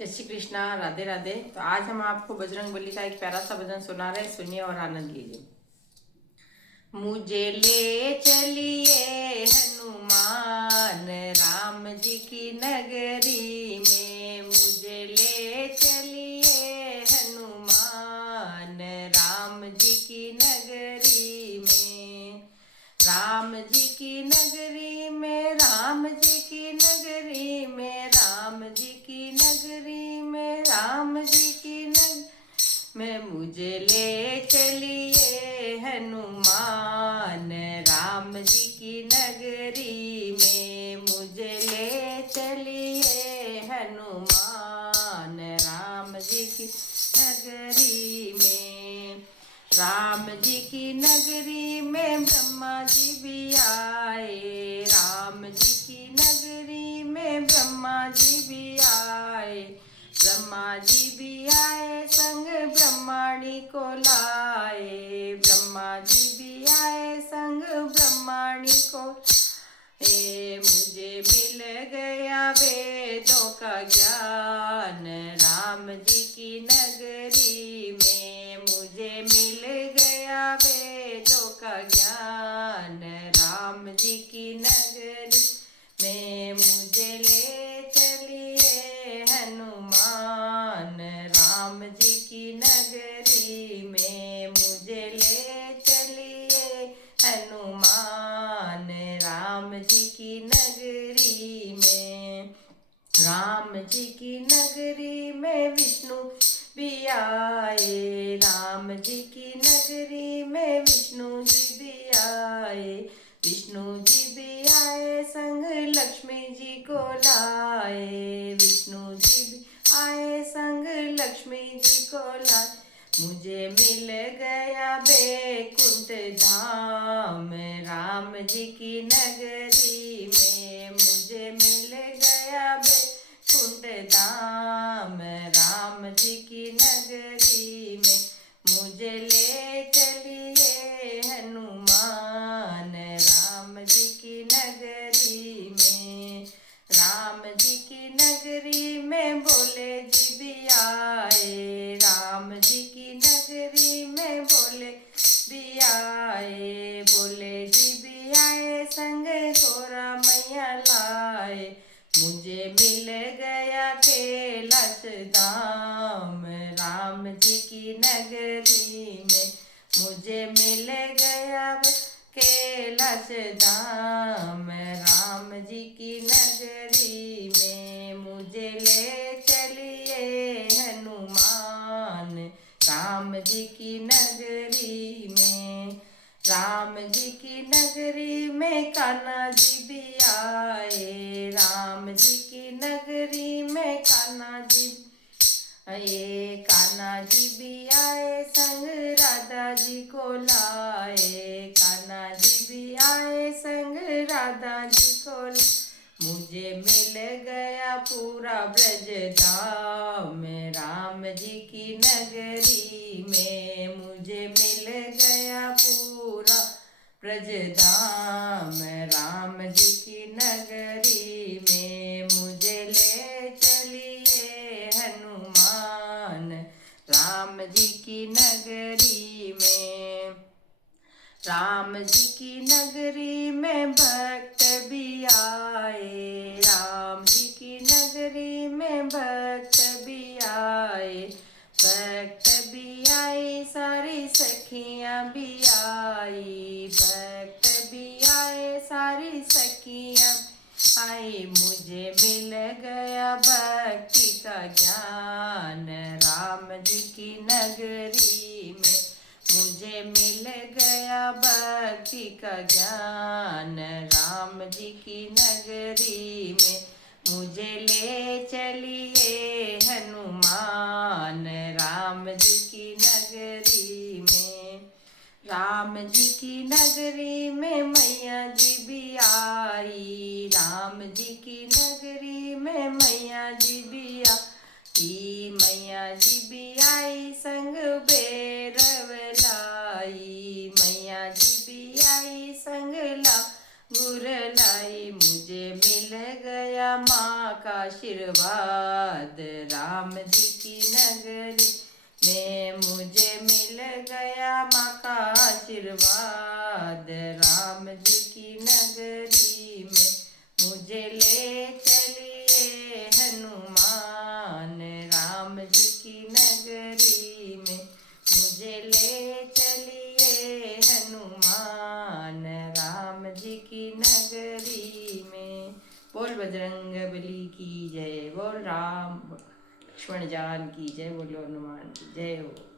जय श्री कृष्णा, राधे राधे। तो आज हम आपको बजरंगबली का एक प्यारा सा भजन सुना रहे हैं, सुनिए और आनंद लीजिए। मुझे ले चलिए हनुमान राम जी की नगरी में, मुझे ले चलिए हनुमान राम जी की नगरी में, राम जी की नगरी में, राम जी की नगरी में, राम जी की नगरी में, राम जी की नगरी में, मुझे ले चलिए हनुमान राम जी की नगरी में, मुझे ले चलिए हनुमान राम जी की नगरी में, राम जी की नगरी में ब्रह्मा जी भी आए, राम जी की नगरी में ब्रह्मा जी भी आए, ब्रह्मा जी भी आए संग ब्रह्माणी को लाए, ब्रह्मा जी भी आए संग ब्रह्माणी को, मुझे मिल गया वेदों का ज्ञान राम जी की नगरी में, मुझे मिल गया वेदों का ज्ञान राम जी की नगरी में, मुझे ले चलिए हनुमान राम जी की नगरी में, मुझे ले चलिए हनुमान राम जी की नगरी में, राम जी की नगरी में विष्णु भी आए, राम जी की नगरी में विष्णु जी भी आए, विष्णु जी भी आए संग लक्ष्मी जी को लाए, विष्णु जी भी आए संग लक्ष्मी जी को लाए, मुझे मिल गया बैकुंठ धाम राम जी की नगरी में, मुझे मिल गया बैकुंठ धाम राम जी की नगरी में, मुझे ले चलिए हनुमान राम जी की नगरी में, राम जी की नगरी में भोले जी भी आए, राम जी की नगरी में भोले भी आए, भोले जी भी आए संग गोरा मैया लाए, मुझे मिल गया कैलाश धाम राम जी की नगरी में, मुझे मिल गया कैलाश धाम राम जी की नगरी में, मुझे ले चलिए हनुमान राम जी की नगरी में, राम जी की नगरी में कान्हा जी भी आए, राम जी की नगरी में कान्हा जी आए, कान्हा जी भी आए संग राधा जी को लाए, कान्हा जी भी आए संग राधा जी को लाए, मुझे मिल गया पूरा ब्रज धाम राम जी की नगरी में, मुझे मिल गया पूरा ब्रज धाम राम जी की नगरी में, मुझे ले चलिए हनुमान राम जी की नगरी में, राम जी की नगरी में भक्त भी आए, राम जी की नगरी में भक्त भी आए, भक्त भी आए सारी सखियां भी आई, भक्त भी आए सारी सखियां आई, मुझे मिल गया भक्ति का ज्ञान राम जी की नगरी में, मुझे मिल गया भक्ति का ज्ञान राम जी की नगरी में, मुझे ले चलिए हनुमान राम जी की नगरी में, राम जी की नगरी में मैया जी भी आई, राम जी की नगरी में मैया जी भी आई, मैया जी भी आई संग भैरव लाई, मैया जी भी आई संग ला गुर लाई, मुझे मिल गया माँ माँ का आशीर्वाद, राम जी की नगरी में मुझे मिल गया माँ का आशीर्वाद, राम जी की नगरी में मुझे ले चलिए हनुमान, राम जी की नगरी में मुझे ले चलिए हनुमान, राम जी की नगरी में। बोल बजरंग बली की जय, बोल राम लक्ष्मण जान की जय, बोलो हनुमान की जय हो।